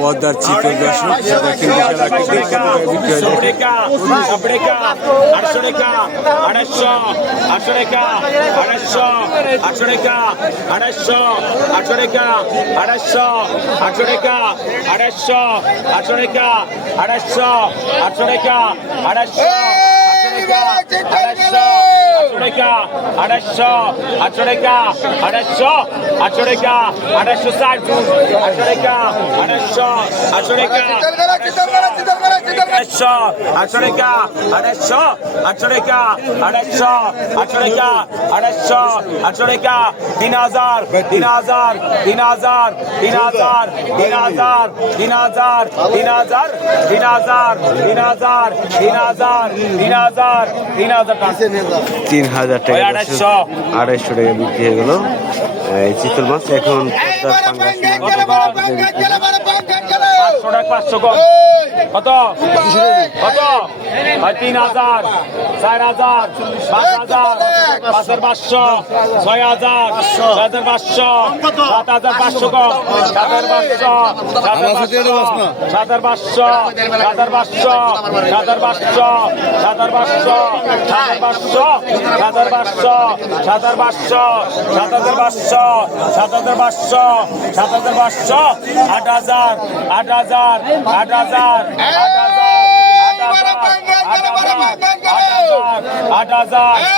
পদ্মার চিতল দর্শক দেখেন বিশাল আকৃতির কত টাকায় বিক্রি হয় দেখেন। আটশো টাকা আড়াইশো আটশো টাকা আড়াইশো আটশো টাকা আড়াইশো আটশো টাকা আড়াইশো আটশো টাকা আড়াইশো আটশো টাকা আড়াইশো আটশো টাকা আড়াইশো আটশো টাকা আড়াইশো আটশো টাকা আড়াইশো ষাট আটশো টাকা আড়াইশো আটশো টাকা আড়াইশো আটশো টাকা আড়াইশো আটশো টাকা আড়াইশো আটশো টাকা আড়াইশো আটশো টাকা তিন হাজার তিন হাজার তিন হাজার তিন হাজার তিন হাজার তিন হাজার তিন হাজার তিন হাজার তিন হাজার তিন হাজার তিন হাজার তিন হাজার টাকা তিন হাজার টাকা। আড়াইশো। আড়াইশো টাকা বিক্রি হয়ে গেল এই চিতল মাছ এখন বিক্রি হয়? পাঁচশো টাকা পাঁচশো কম। কত? কত? তিন হাজার চার হাজার পাঁচ হাজার। পাঁচের পাঁচশো ছয় হাজার ছয় হাজার পাঁচশো সাত হাজার পাঁচশো কম সাতের পাঁচশো সাতের পাঁচশো সাতের পাঁচশো সাতের পাঁচশো সাতের পাঁচশো সাতের পাঁচশো সাতের পাঁচশো সাতের পাঁচশো সাতের পাঁচশো সাতের পাঁচশো সাতের পাঁচশো আট হাজার আট হাজার আট হাজার আট হাজার আট হাজার আট হাজার পাঁচশো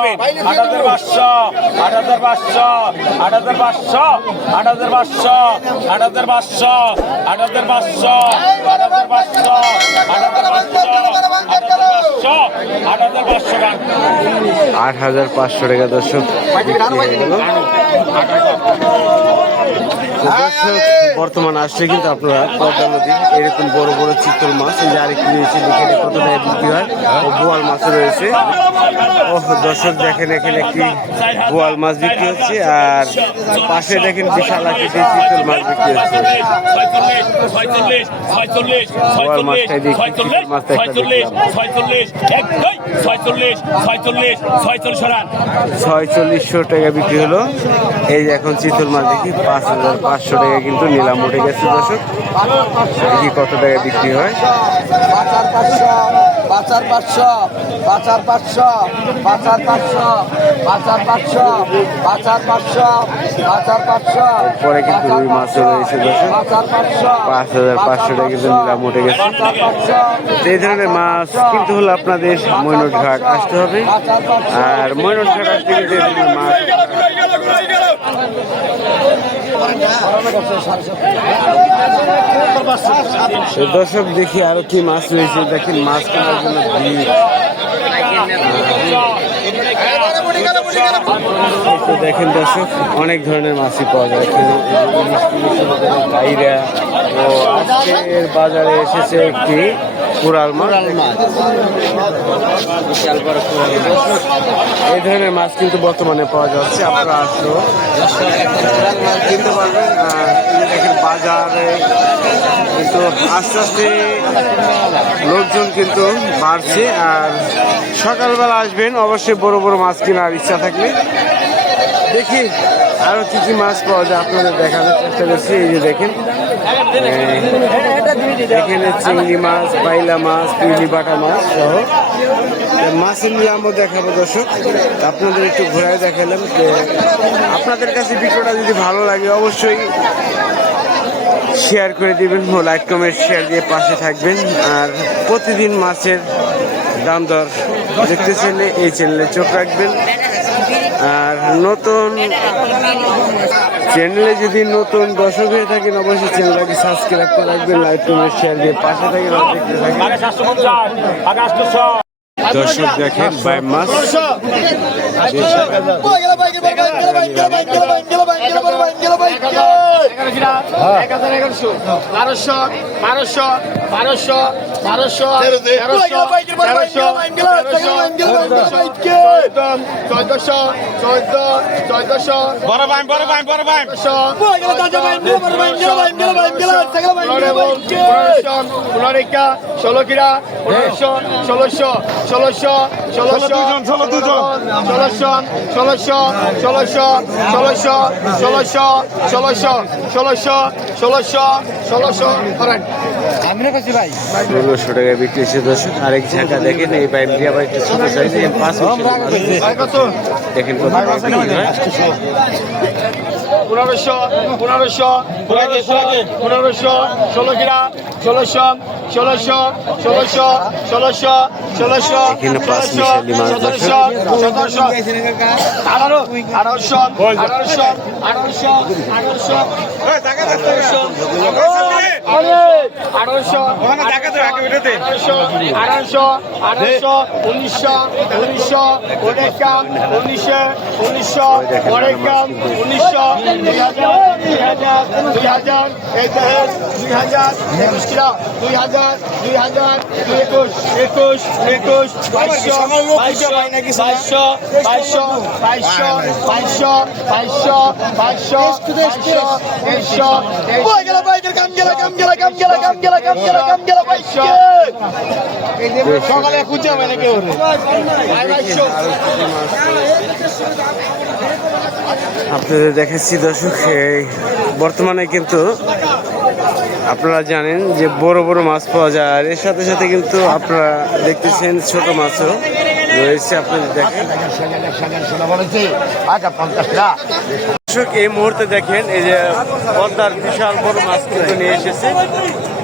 আট হাজার পাঁচশো আট হাজার পাঁচশো আট হাজার পাঁচশো আট হাজার পাঁচশো আট হাজার পাঁচশো আট হাজার পাঁচশো আট হাজার পাঁচশো আট হাজার পাঁচশো আট হাজার পাঁচশো আট হাজার পাঁচশো টাকা আট হাজার পাঁচশো টাকা দর্শক হয়ে বর্তমান আসলে কিন্তু আপনারা পদ্মা নদী, এরকম বড় বড় চিতল মাছ যে আরেকটি রয়েছে এখানে কত টাকা বিক্রি হয়। ও বোয়াল মাছ রয়েছে। ও দর্শক, দেখেন এখানে একটি বোয়াল মাছ বিক্রি হচ্ছে, আর পাশে দেখেন বিশাল আকৃতির চিতল মাছ বিক্রি হচ্ছে। বোয়াল মাছটাই দেখি চিতল মাছটা ছয়চল্লিশশো টাকা বিক্রি হলো। এই এখন চিতল মাছ দেখি, পাঁচ হাজার পাঁচশো টাকা কিন্তু নিলাম উঠে গেছে দর্শক? দেখি কত টাকা বিক্রি হয়। পাঁচার পাঁচশো পাঁচার পাঁচশো পাঁচার পাঁচশো পাঁচার পাঁচশো পাঁচার পাঁচশো পাঁচার পাঁচশো পরে কিন্তু রুই মাছও রয়েছে দর্শক পাঁচার পাঁচশো পাঁচ হাজার পাঁচশো টাকা কিন্তু নিলাম উঠে গেছে পাঁচশো এই ধরনের মাছ কিন্তু হলো আপনাদের ময়নট ঘাট আসতে হবে আর ময়নট ঘাট আসতে কিন্তু এই ধরনের মাছ দর্শক দেখি আরও কি মাছ রয়েছে দেখেন মাছ কেনার ভিড় দেখেন দর্শক অনেক ধরনের মাছই পাওয়া যায় টিলিশ ও আজকের বাজারে এসেছে একটি কুড়াল মাছ। এই ধরনের মাছ কিন্তু বর্তমানে পাওয়া যাচ্ছে। আপনারা আসলো কিনতে পারবেন। দেখেন বাজারে কিন্তু আস্তে আস্তে লোকজন কিন্তু বাড়ছে। আর সকালবেলা আসবেন অবশ্যই বড় বড় মাছ কেনার ইচ্ছা থাকলে। দেখি আরও কি কি মাছ পাওয়া যায় আপনাদের দেখানোর চেষ্টা করছি, এই যে দেখেন। এখানে চিংড়ি মাছ বাইলা মাছ, পিউলি বাটা মাছ সহ। মাছের নিলামও দেখাবো দর্শক। আপনাদের একটু ঘোরায় দেখালাম যে আপনাদের কাছে ভিডিওটা যদি ভালো লাগে অবশ্যই শেয়ার করে দিবেন ও লাইক কমেন্ট শেয়ার দিয়ে পাশে থাকবেন। আর প্রতিদিন মাছের দাম দর দেখতে চাইলে এই চ্যানেলে চোখ রাখবেন। আর নতুন চ্যানেলে যদি নতুন দর্শক হয়ে থাকেন, অবশ্যই চ্যানেলটাকে সাবস্ক্রাইব করে রাখবেন লাইক কমেন্ট শেয়ার দিয়ে পাশে থাকেন দেখতে থাকবেন দর্শক দেখেন বাই মাস বারোশো বারোশো ষোলো কিরা ষোলোশো ষোলোশো ষোলোশো ষোলোশো ষোলোশো ষোলোশো ষোলোশো ষোলোশো ষোলোশো ষোলোশো ষোলোশো ষোলোশো। ষোলোশো টাকায় বিক্রি হচ্ছে দর্শক। আরেক ঝাঁকা দেখেন এই বাইমটি আবার একটু ছোট সাইজ দেখেন কত টাকা পনেরোশো পনেরোশো পনেরোশো পনেরোশো ষোলো কিরা ষোলোশো ষোলোশো ষোলোশো ষোলোশো ষোলোশো ষোলোশো সতেরোশো সতেরোশো আঠারো আঠারোশো আঠারোশো আঠারোশো আঠারোশো আঠারোশো আঠারোশো আঠারোশো উনিশশো উনিশশো অনেকাম উনিশশো উনিশশো অনেকাম উনিশশো দুই হাজার দুই হাজার দুই হাজার দুই হাজার দুই হাজার দুই একুশ একুশ একুশ বাইশশো বাইশশো বাইশশো বাইশশো বাইশশো বাইশশো বাইশশো বাইশশো বাইশশো তেইশশো কই আপনাদের দেখাচ্ছি দর্শক বর্তমানে কিন্তু আপনারা জানেন যে বড় বড় মাছ পাওয়া যায়, আর এর সাথে সাথে কিন্তু আপনারা দেখতেছেন ছোট মাছও রয়েছে, আপনাদের দেখেন। আচ্ছা, দর্শক, এই মুহূর্তে দেখেন, এই যে পদ্মার বিশাল বড় মাছ কিন্তু নিয়ে এসেছে।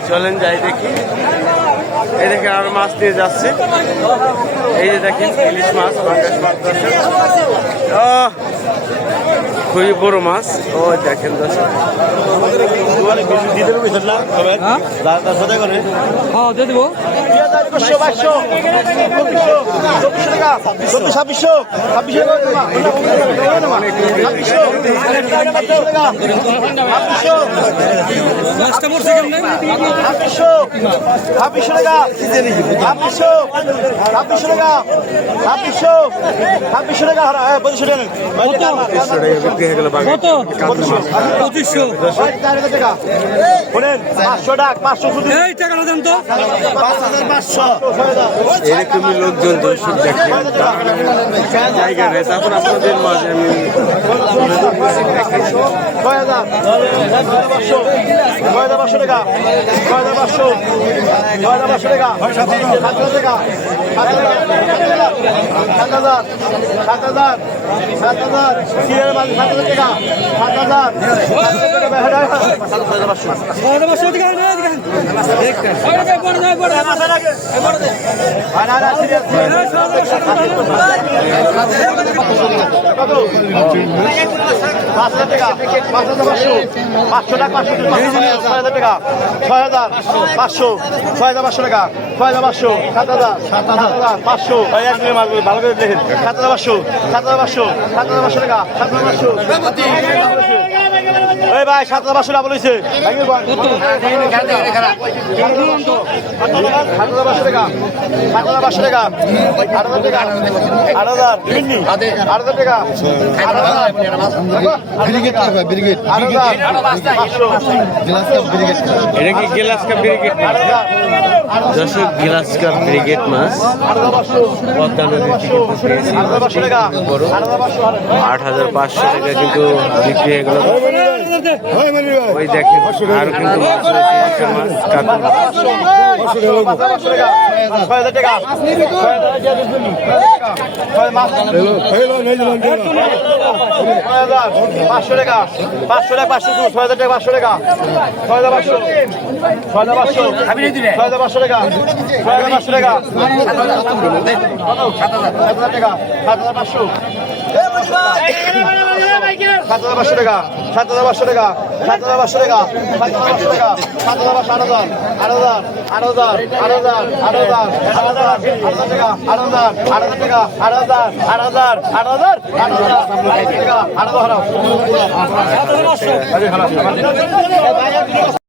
চলেন যাই দেখি। এই দেখেন আর মাছ নিয়ে যাচ্ছে। এই যে দেখেন, ইলিশ মাছ মাছ। দর্শক খুবই বড় মাছ ও দেখেন ছাব্বিশশো টাকা হারা হ্যাঁ পঁচিশশো টাকা দেখা গেল কত? পঁচিশশো। এরকমই লোকজন দর্শক দেখে। জায়গা নেই তারপর আপনাদের মাঝে আমি পাঁচশো টাকা পাঁচশো টাকা সাত হাজার সাত হাজার। সাত হাজার সিরিয়াল সাত পাঁচশো টাকা। ছয় হাজার টাকা। ছয় হাজার পাঁচশো, ছয় হাজার পাঁচশো। টাকা ছয় হাজার পাঁচশো। সাত হাজার হাজার পাঁচশো ভালো করে দেখেন সাত হাজার পাঁচশো, সাত হাজার পাঁচশো। সাত হাজার পাঁচশো টাকা সাত হাজার পাঁচশো। 那么低。ওই ভাই সাত হাজার পাঁচশো টাকা বলেছে সাত হাজার পাঁচশো টাকা সাত হাজার পাঁচশো টাকা আট হাজার টাকা আট হাজার আট হাজার টাকা আট হাজার ব্রিগেড টাকা ব্রিগেড আট হাজার পাঁচশো গ্লাস কাপ ব্রিগেড এটা কি গ্লাস কাপ ব্রিগেড দর্শক গ্লাস কাপ ব্রিগেড মাছ পদ্মা নদীর থেকে পেয়েছি আট হাজার পাঁচশো টাকা কিন্তু বিক্রি হয়ে গেল ওই দেখেন আর কিন্তু মাছ রয়েছে মাছ কাকুর পাঁচশো টাকা পাঁচশো টাকা পাঁচশো ছয় হাজার টাকা পাঁচশো টাকা ছয় হাজার পাঁচশো ছয় হাজার পাঁচশো ছয় হাজার পাঁচশো টাকা ছয় হাজার পাঁচশো টাকা সাত হাজার টাকা সাত হাজার পাঁচশো সাত হাজার পাঁচশো টাকা সাত হাজার পাঁচশো টাকা সাত হাজার পাঁচশো টাকা সাত হাজার পাঁচশো টাকা সাত হাজার পাঁচশো আট হাজার আট হাজার আট হাজার আট হাজার আট হাজার আট হাজার আট হাজার টাকা আট হাজার আট হাজার আট হাজার আট হাজার আট হাজার আট হাজার আট হাজার আট হাজার